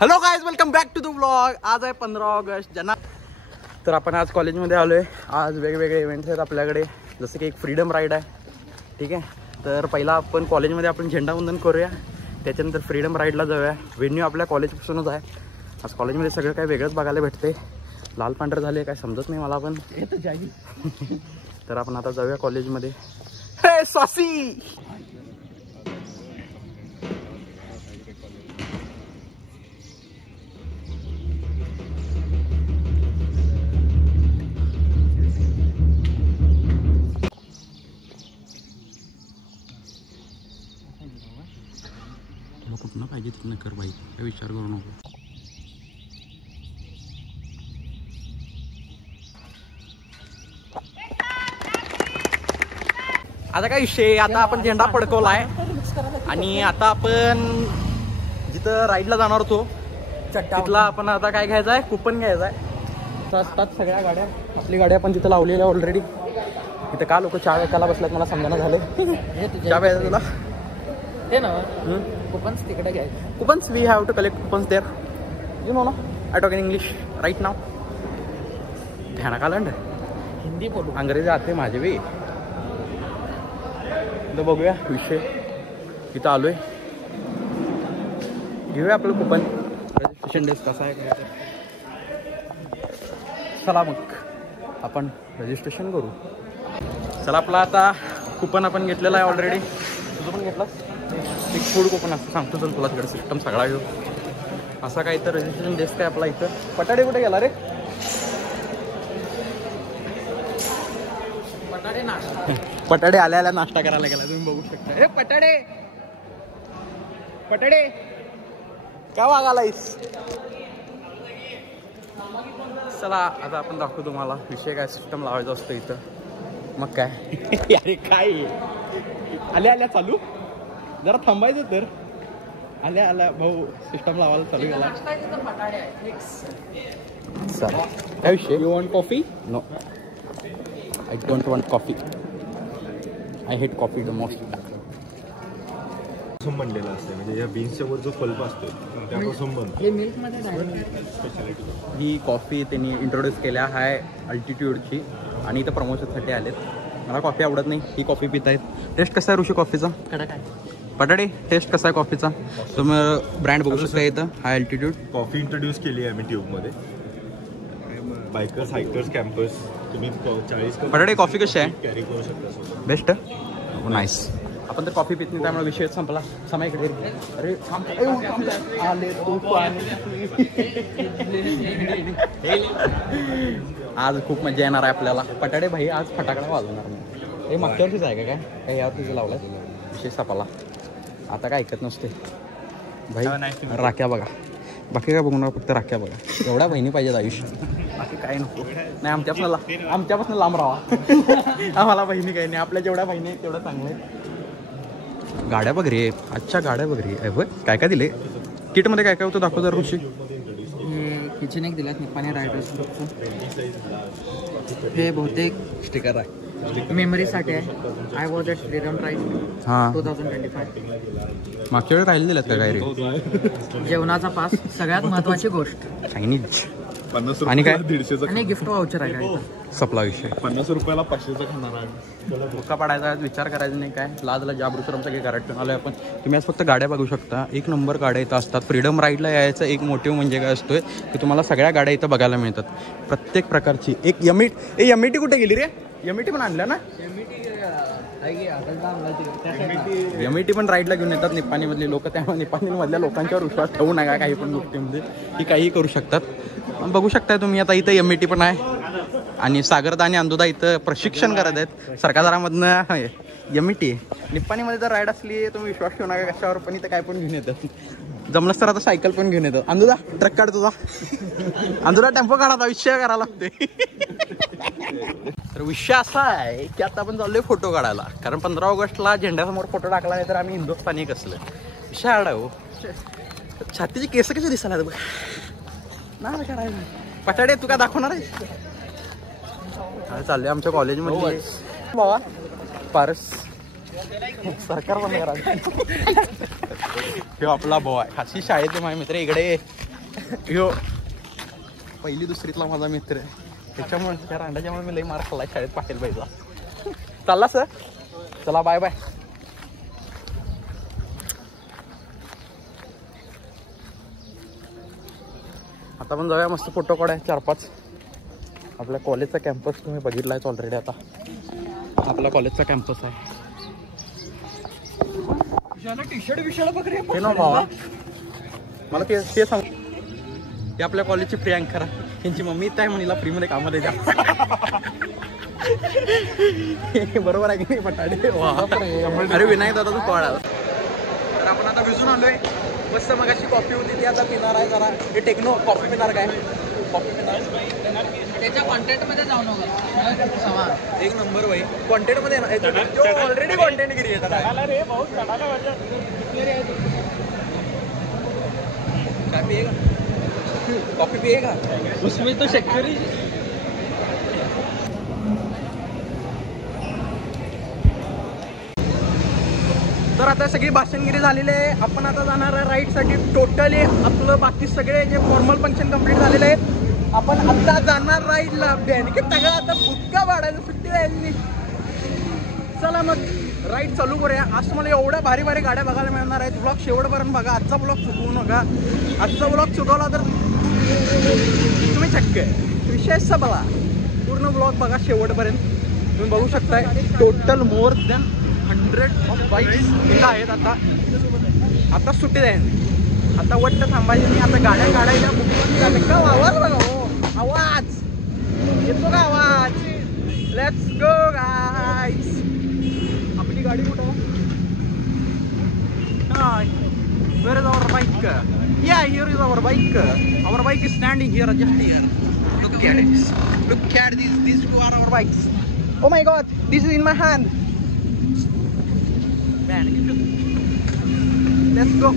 Hello guys, welcome back to the vlog. आज आहे 15 August ज्यांना तर आपण आज कॉलेजमध्ये आलो आहे। आज वेगवेगळे इव्हेंट्स आहेत आपल्याकडे, जसं की एक फ्रीडम राईड आहे, ठीक आहे। तर पहिला आपण कॉलेजमध्ये आपण झेंडावंदन करूया, त्याच्यानंतर फ्रीडम राईडला जाऊया। व्हेन्यू आपल्या कॉलेजपासूनच आहे। आज कॉलेजमध्ये सगळं काही वेगळंच बघायला भेटते, लाल पांढरं झाले काय समजत नाही मला, पण तर आपण आता जाऊया कॉलेजमध्ये। हे सॉसी कुठनं पाहिजे तिथनं कर बाई, काय विचार करू नको। आता काय विषय, आता आपण झेंडा फडकवलाय आणि आता आपण जिथं राईडला जाणार होतो तिथला आपण आता काय घ्यायचं आहे, कुपन घ्यायचं आहे। असतात सगळ्या गाड्या, आपली गाड्या पण तिथं लावलेल्या ऑलरेडी। तिथं का लोक चहा एकाला बसल्यात मला समजायला झाले। चहा प्यायचं तुला हे ना, कुपन्स तिकडे घ्यायचे। Coupons we have to collect coupons there, you know ना। I talk in English right now. ध्याना कालंड हिंदी बोलू, अंग्रेजी आते माझे भी। तर बघूया विषय, इथं आलोय, घेऊया आपलं कुपन। रजिस्ट्रेशन डेस्क कसा आहे काय, चला मग आपण रजिस्ट्रेशन करू। चला, आपला आता कुपन आपण घेतलेला आहे ऑलरेडी। तुझं पण घेतलास? एक फूड कुपन असं सांगतो चल तुला, तिकडे सिस्टम सगळा घेऊ। असा काही तर रजिस्ट्रेशन डेस्क आहे आपला इथं। पटाडे कुठे गेला रे? पटाडे नाश्ता, पटाडे आल्या नाश्ता करायला गेला, तुम्ही बघू शकता। अरे पटाडे, पटाडे काय वागालायस? चला आता आपण दाखवू तुम्हाला विषय काय, सिस्टम लावायचा असतो इथं। मग काय अरे काय आल्या चालू, जरा थांबायचं तर। आल्या भाऊ सिस्टम लावायला चालू केला। चला काय विषय, you want coffee? No, I don't want coffee, I hate coffee the most. बनलेला असते, म्हणजे या बीन्सच्या वर जो पल्प असतो त्यापासून बनतो। हे मिल्क मध्ये स्पेशालिटी ही कॉफी त्यांनी इंट्रोड्यूस केल्या आहे अल्टिट्यूडची, आणि इथं प्रमोशनसाठी आलेत। मला कॉफी आवडत नाही, ही कॉफी पित आहेत। टेस्ट कसा आहे ऋषी कॉफीचा? कडक आहे। पटाडे टेस्ट कसा आहे कॉफीचा? तुम्ही ब्रँड बघू शकता इथं, हाय अल्टिट्यूड कॉफी इंट्रोड्यूस केली आहे आम्ही ट्यूबमध्ये। बायकर्स, हायकर्स, कॅम्पर्स, तुम्ही 40 पटाडे कॉफी कशी आहे? कॅरी करू शकता। Best, nice. आपण तर कॉफी पित नाही त्यामुळे विषय संपला। समय इकडे अरे आले तू आज खूप मजा येणार आहे आपल्याला। पटाडे भाई आज फटाकडा वाजवणार नाही, हे मागच्या वर्षीच आहे का काय या वर्षीच लावलाय विषय सापाला। आता काय ऐकत नसते भाई। राख्या बघा, बाकी काय बघणार, फक्त राख्या बघा। एवढ्या बहिणी पाहिजेत आयुष्यात, बाकी काय नको। नाही आमच्यापासून लांब राहा। आम्हाला बहिणी काही नाही, आपल्या जेवढ्या बहिणी आहेत तेवढं चांगलं आहे। गाड्या बघ रे, अच्छा गाड्या बघ रे। काय काय दिले किटमध्ये, काय काय होतं दाखव जर ऋषी। किचन एक दिलात निपाणी रायडर्स ग्रुपचं, हे बहुतेक स्टिकर आहे, मेमरीसाठी आहे। I was at freedom ride हां 2025। मागच्या वेळी राहिले दिलात का काय रे? जेवणाचा पास सगळ्यात महत्वाची गोष्ट, चायनीज 50 आणि काय 150चा आणि गिफ्ट वाउचर आहे काय सपला विषय। 50 रुपयाला 500चा खाणार आहे। धोका पडायचा विचार करायचा नाही, काय लाजला जाबरूसरम सगळे घरात ठेवून आलोय आपण। तुम्ही आज फक्त गाड्या बघू शकता, एक नंबर गाड्या इथं असतात। फ्रीडम राईडला यायचं एक मोटिव्ह म्हणजे काय असतोय की तुम्हाला सगळ्या गाड्या इथं बघायला मिळतात, प्रत्येक प्रकारची। एक एमईटी कुठे गेली रे? एमईटी पण आणल्या ना? एमईटी पण राईडला घेऊन येतात निपाणीमधले लोक, त्यामुळे निपाणीमधल्या लोकांच्यावर विश्वास ठेवू नका काही पण गोष्टीमध्ये, ही काहीही करू शकतात। बघू शकताय तुम्ही आता इथं एमईटी पण आहे, आणि सागरदा आणि अंदुदा इथं प्रशिक्षण करत आहेत सरकारामधनं। एमईटी निपाणीमध्ये जर राईड असली तुम्ही विश्वास ठेवू नका कशावर, पण इथं काय पण घेऊन येतात। जमलंच तर आता सायकल पण घेऊन येतो। अंदुदा ट्रक काढ तुझा, अंदुदा टेम्पो काढा, विषय करायला लागते। तर विषय असा आहे की आता आपण चाललोय फोटो काढायला, कारण 15 ऑगस्टला झेंड्यासमोर फोटो टाकला नाही तर आम्ही हिंदुस्थानी कसलं विषय आडा हो। छातीची केस कशी दिसायला बघ ना करायला। पटाडे तू काय दाखवणार आहे? चाललंय आमच्या कॉलेजमध्ये बाबा पारस सरकार बंद करा। आपला भाऊ आहे खासी शाळेचे माझे मित्र इकडे ह्यो पहिली दुसरीतला माझा मित्र आहे. त्याच्यामुळे त्या रांडाच्यामुळे मी लई मार खाल्ला शाळेत पाटील बाईचा. चालला सर, चला बाय बाय. आता पण जाऊया, मस्त फोटो काढाय 4-5. आपल्या कॉलेजचा कॅम्पस तुम्ही बघितलायच ऑलरेडी. आता आपला कॉलेजचा कॅम्पस आहे. टी शर्ट विषयाला बघ ना भावा, मला ते सांग. ते आपल्या कॉलेजची प्रियांका, त्यांची मम्मी काय म्हणीला फ्रीमध्ये कामं द्यायच्या. बरोबर आहे की नाही पटाडे? अरे विनायक दादा तू कॉल आला. तर आपण आता भिजून आलोय. मस्त मगाशी कॉफी होती ती आता पिणार आहे जरा. हे टेक्नो कॉफी पिणार काय? कॉफी पिणार त्याच्या कॉन्टेंटमध्ये जाऊ नका. एक नंबर भाई कॉन्टेंटमध्ये ऑलरेडी कॉन्टेंट गिरी येतात. काय पिएगा? कॉफी पिएगा? उसमें तो शक्करी. तर आता सगळी भाषणगिरी झालेली आहे. आपण आता जाणार आहे राईडसाठी. टोटली आपलं बाकी सगळे जे फॉर्मल फंक्शन कंप्लीट झालेले आहे. आपण आता जाणार राईडला. की सगळं आता भुटका वाढायला सुट्टी द्यायची. चला मग राईड चालू करूया. आज तुम्हाला एवढ्या भारी भारी गाड्या बघायला मिळणार आहेत. ब्लॉग शेवटपर्यंत बघा. आजचा ब्लॉग चुकवू नका. आजचा ब्लॉग चुकवला तर तुम्ही चक्क विशेषचा बघा. पूर्ण ब्लॉग बघा शेवटपर्यंत. तुम्ही बघू शकताय टोटल मोर दॅन 100 बाईक्स इथं आहेत. आता सुट्टी द्यायला. आता वट्ट थांबायची नाही. आता गाड्या काढायच्या. बुकिंग का आवाज बघा. हो आवाज येतो का? आवाज. Let's go guys. आपली गाडी कुठं? Where is our bike? Yeah, here is our bike. Our bike is standing here, just here. Look at it. Look at this. These two are our bikes. Oh my God, this is in my hand. Man, let's go.